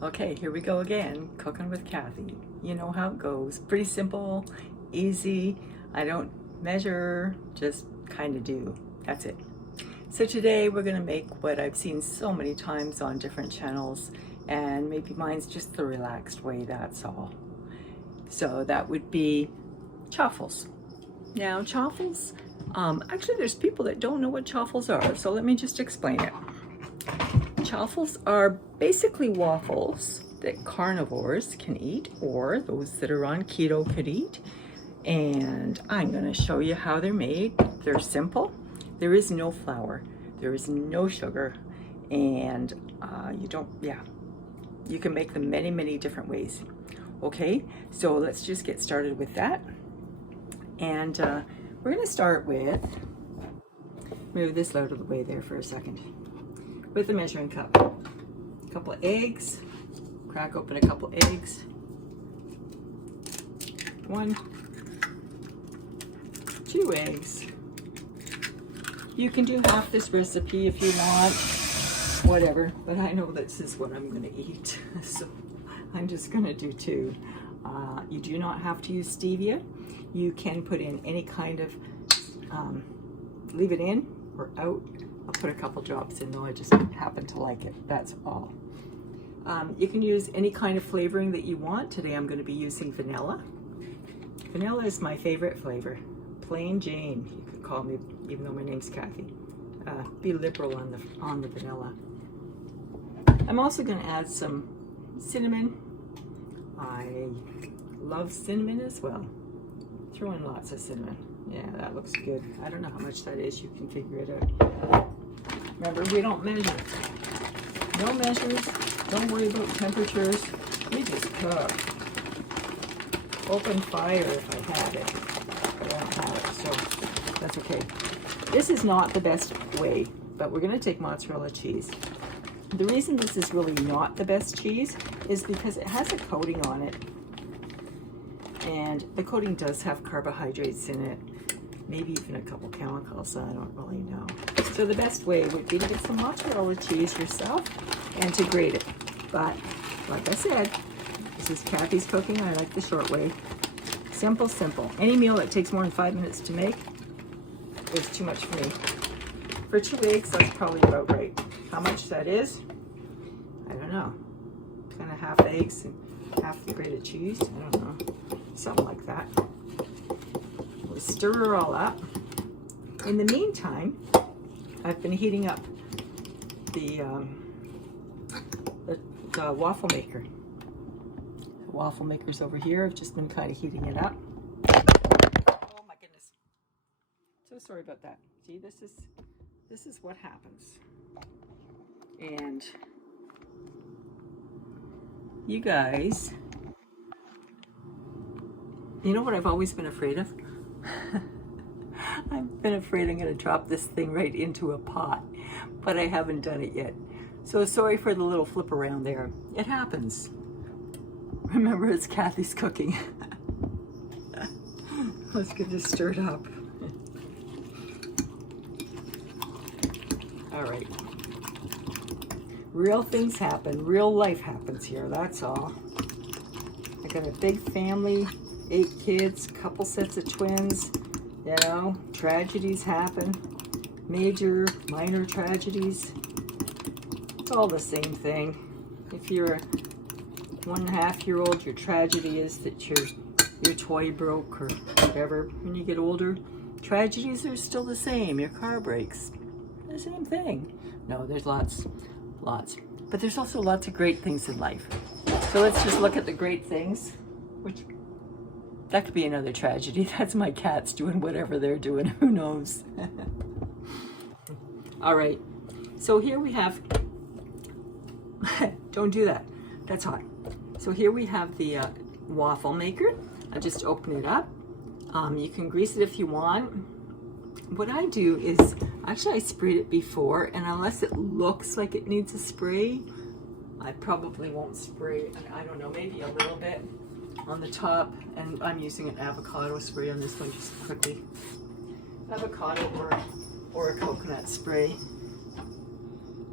Okay, here we go again, cooking with Cathy. You know how it goes. Pretty simple, easy. I don't measure, just kind of do. That's it. So today we're gonna make what I've seen so many times on different channels, and maybe mine's just the relaxed way, that's all. So that would be chaffles. Now chaffles, actually there's people that don't know what chaffles are, so let me just explain it. Chaffles are basically waffles that carnivores can eat, or those that are on keto could eat. And I'm going to show you how they're made. They're simple. There is no flour. There is no sugar. And you can make them many, many different ways. Okay, so let's just get started with that. And we're going to start with, move this out of the way there for a second, with a measuring cup. A couple of eggs, crack open a couple eggs. 1, 2 eggs. You can do half this recipe if you want, whatever, but I know this is what I'm gonna eat, so I'm just gonna do 2. You do not have to use stevia. You can put in any kind of, leave it in or out. I'll put a couple drops in though, I just happen to like it, that's all. You can use any kind of flavoring that you want. Today I'm going to be using vanilla. Vanilla is my favorite flavor. Plain Jane, you could call me, even though my name's Cathy. Be liberal on the vanilla. I'm also going to add some cinnamon. I love cinnamon as well. Throw in lots of cinnamon. Yeah, that looks good. I don't know how much that is, you can figure it out. Remember, we don't measure. No measures, don't worry about temperatures. We just cook. Open fire if I have it. But I don't have it, so that's okay. This is not the best way, but we're gonna take mozzarella cheese. The reason this is really not the best cheese is because it has a coating on it. And the coating does have carbohydrates in it. Maybe even a couple chemicals, I don't really know. So the best way would be to get some mozzarella cheese yourself and to grate it. But like I said, this is Cathy's cooking. I like the short way. Simple, simple. Any meal that takes more than 5 minutes to make is too much for me. For 2 eggs, that's probably about right. How much that is, I don't know. Kind of half eggs and half the grated cheese. I don't know. Something like that. We'll stir it all up. In the meantime, I've been heating up the waffle maker. The waffle maker's over here. I've just been kind of heating it up. Oh my goodness. So sorry about that. See, this is what happens. And you guys, you know what I've always been afraid of? I've been afraid I'm going to drop this thing right into a pot, but I haven't done it yet. So sorry for the little flip around there. It happens. Remember, it's Cathy's cooking. Let's get this stirred up. All right. Real things happen. Real life happens here. That's all. I got a big family, 8 kids, couple sets of twins. You know, tragedies happen. Major, minor tragedies. It's all the same thing. If you're a 1.5-year-old, your tragedy is that your toy broke or whatever. When you get older, tragedies are still the same. Your car breaks. The same thing. No, there's lots. But there's also lots of great things in life. So let's just look at the great things, which that could be another tragedy. That's my cats doing whatever they're doing. Who knows? All right. So here we have, don't do that. That's hot. So here we have the waffle maker. I just open it up. You can grease it if you want. What I do is, actually I sprayed it before, and unless it looks like it needs a spray, I probably won't spray, I don't know, maybe a little bit on the top. And I'm using an avocado spray on this one just quickly. Avocado or a coconut spray.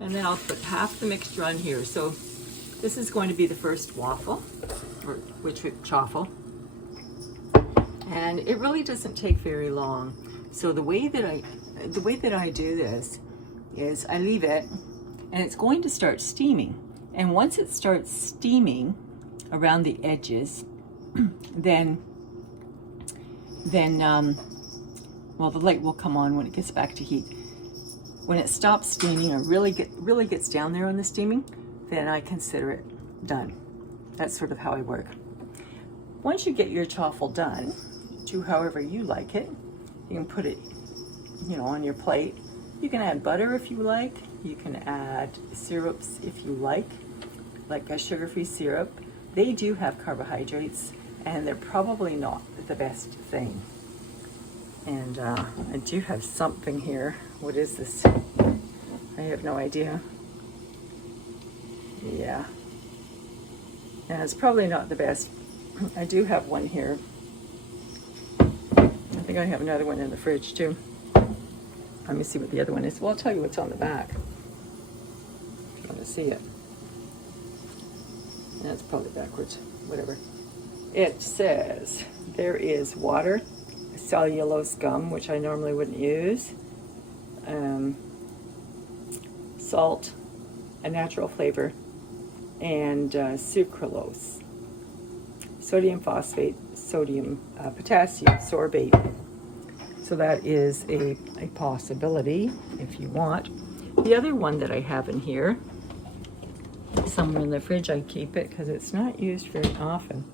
And then I'll put half the mixture on here. So This is going to be the first waffle, or chaffle. And it really doesn't take very long. So the way that I do this is I leave it, and it's going to start steaming. And once it starts steaming around the edges, then well, the light will come on when it gets back to heat. When it stops steaming or really gets down there on the steaming, then I consider it done. That's sort of how I work. Once you get your chaffle done, do however you like it. You can put it, on your plate. You can add butter if you like. You can add syrups if you like a sugar-free syrup. They do have carbohydrates, and they're probably not the best thing. And I do have something here. What is this? I have no idea. Yeah. And it's probably not the best. I do have one here. I think I have another one in the fridge too. Let me see what the other one is. Well, I'll tell you what's on the back. If you want to see it. That's probably backwards. Whatever. It says there is water, cellulose gum, which I normally wouldn't use, salt, a natural flavor, and sucralose, sodium phosphate, potassium sorbate. So that is a possibility if you want. The other one that I have in here, somewhere in the fridge, I keep it because it's not used very often.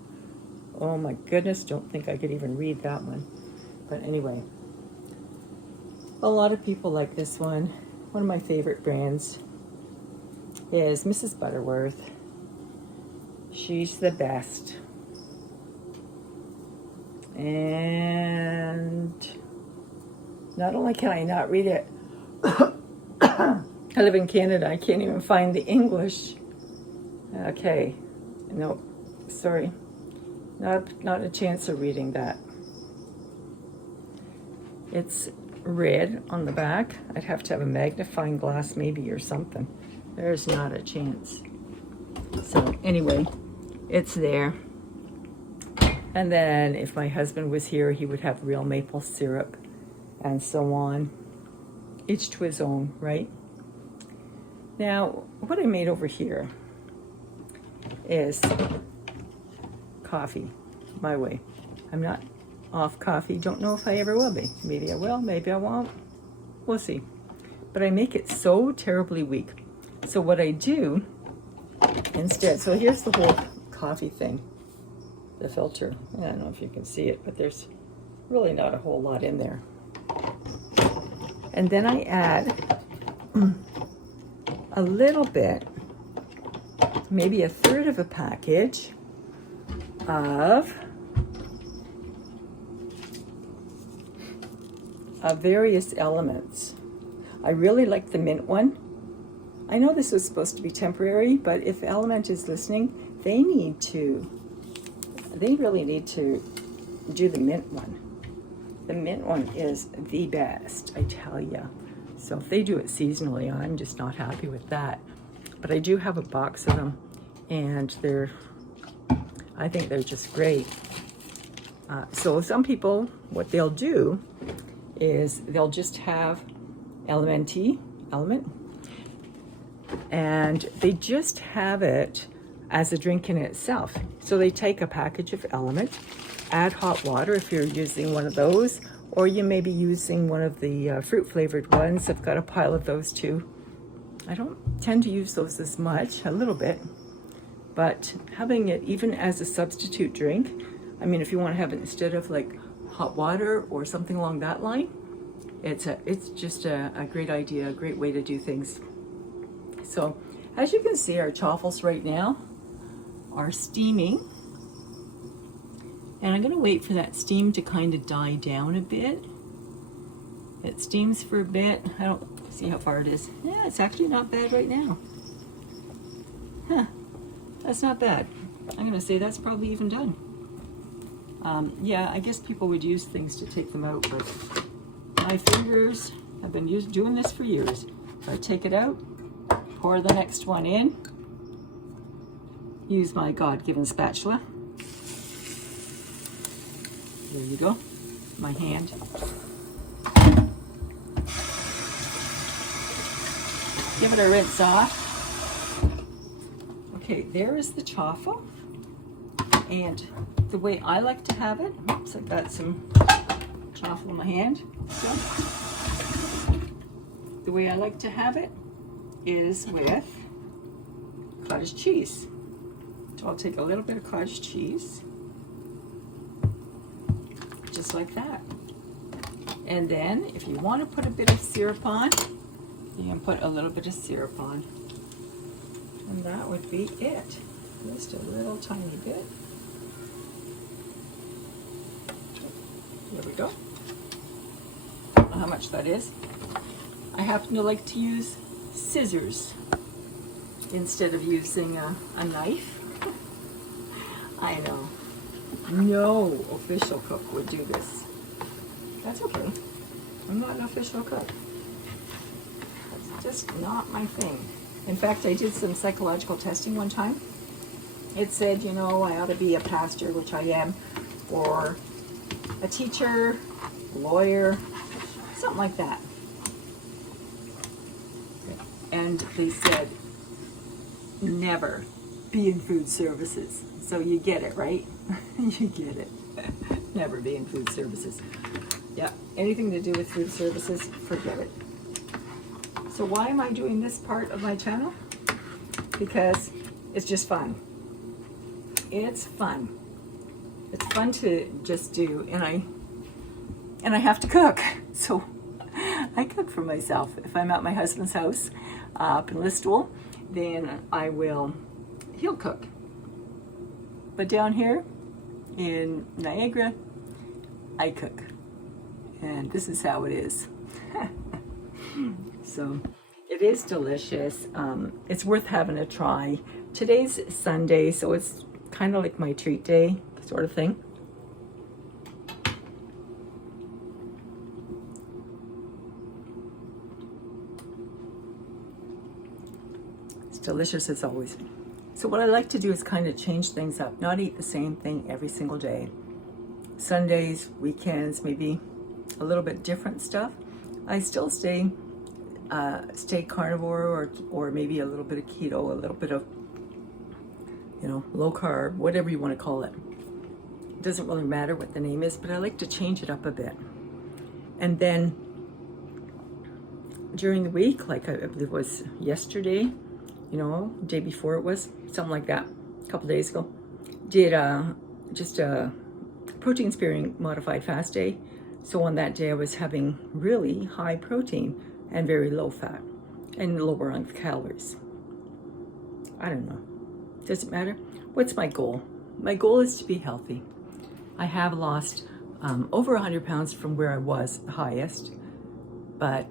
Oh my goodness, don't think I could even read that one. But anyway, a lot of people like this one. One of my favorite brands is Mrs. Butterworth. She's the best. And not only can I not read it, I live in Canada, I can't even find the English. Okay, no, sorry. Not a chance of reading that. It's red on the back. I'd have to have a magnifying glass maybe or something. There's not a chance. So anyway, it's there. And then if my husband was here, he would have real maple syrup and so on. Each to his own, right? Now, what I made over here is coffee, my way. I'm not off coffee. Don't know if I ever will be. Maybe I will, maybe I won't. We'll see. But I make it so terribly weak. So what I do instead, so here's the whole coffee thing, the filter. I don't know if you can see it, but there's really not a whole lot in there. And then I add a little bit, maybe a third of a package of various elements. I really like the mint one. I know this was supposed to be temporary, but if Element is listening, they really need to do the mint one. The mint one is the best, I tell ya. So if they do it seasonally, I'm just not happy with that. But I do have a box of them, and I think they're just great. So some people, what they'll do is they'll just have element, and they just have it as a drink in itself. So they take a package of Element, add hot water if you're using one of those, or you may be using one of the fruit flavored ones. I've got a pile of those too. I don't tend to use those as much, a little bit, but having it even as a substitute drink, I mean, if you want to have it instead of like hot water or something along that line, it's just a great idea, a great way to do things. So as you can see, our chaffles right now are steaming, and I'm going to wait for that steam to kind of die down a bit. It steams for a bit. I don't see how far it is. Yeah, it's actually not bad right now. Huh, that's not bad. I'm going to say that's probably even done. Yeah, I guess people would use things to take them out, but my fingers have been doing this for years. So I take it out, pour the next one in, use my God-given spatula. There you go, my hand. Give it a rinse off. Okay, there is the chaffle. And the way I like to have it, oops, I've got some chaffle in my hand. So, the way I like to have it is with cottage cheese. So I'll take a little bit of cottage cheese, just like that. And then if you want to put a bit of syrup on, you can put a little bit of syrup on. And that would be it. Just a little tiny bit. There we go. I don't know how much that is. I happen to like to use scissors instead of using a knife. I know. No official cook would do this. That's okay. I'm not an official cook. That's just not my thing. In fact, I did some psychological testing one time. It said, you know, I ought to be a pastor, which I am, or a teacher, a lawyer, something like that. And they said, never be in food services. So you get it, right? You get it. Never be in food services. Yeah, anything to do with food services, forget it. So why am I doing this part of my channel? Because it's just fun. It's fun. It's fun to just do, and I have to cook. So I cook for myself. If I'm at my husband's house up in Listowel, then he'll cook. But down here in Niagara, I cook. And this is how it is. So it is delicious. It's worth having a try. Today's Sunday, so it's kind of like my treat day sort of thing. It's delicious as always. So what I like to do is kind of change things up, not eat the same thing every single day. Sundays, weekends, maybe a little bit different stuff. I still stay carnivore, or maybe a little bit of keto, a little bit of, you know, low carb, whatever you want to call it. It doesn't really matter what the name is, but I like to change it up a bit. And then during the week, like I believe it was yesterday, you know, day before it was, something like that, a couple days ago, did just a protein sparing modified fast day. So on that day I was having really high protein and very low fat and lower on calories. I don't know. Does it matter? What's my goal? My goal is to be healthy. I have lost over 100 pounds from where I was the highest, but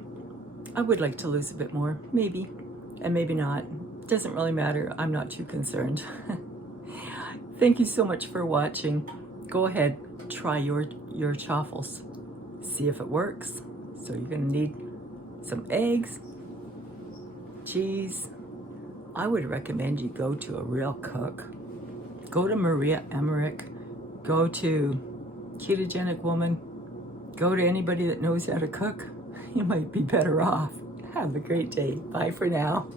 I would like to lose a bit more, maybe, and maybe not. Doesn't really matter. I'm not too concerned. Thank you so much for watching. Go ahead, try your chaffles. See if it works. So you're gonna need some eggs, cheese. I would recommend you go to a real cook. Go to Maria Emmerich. Go to Ketogenic Woman. Go to anybody that knows how to cook. You might be better off. Have a great day. Bye for now.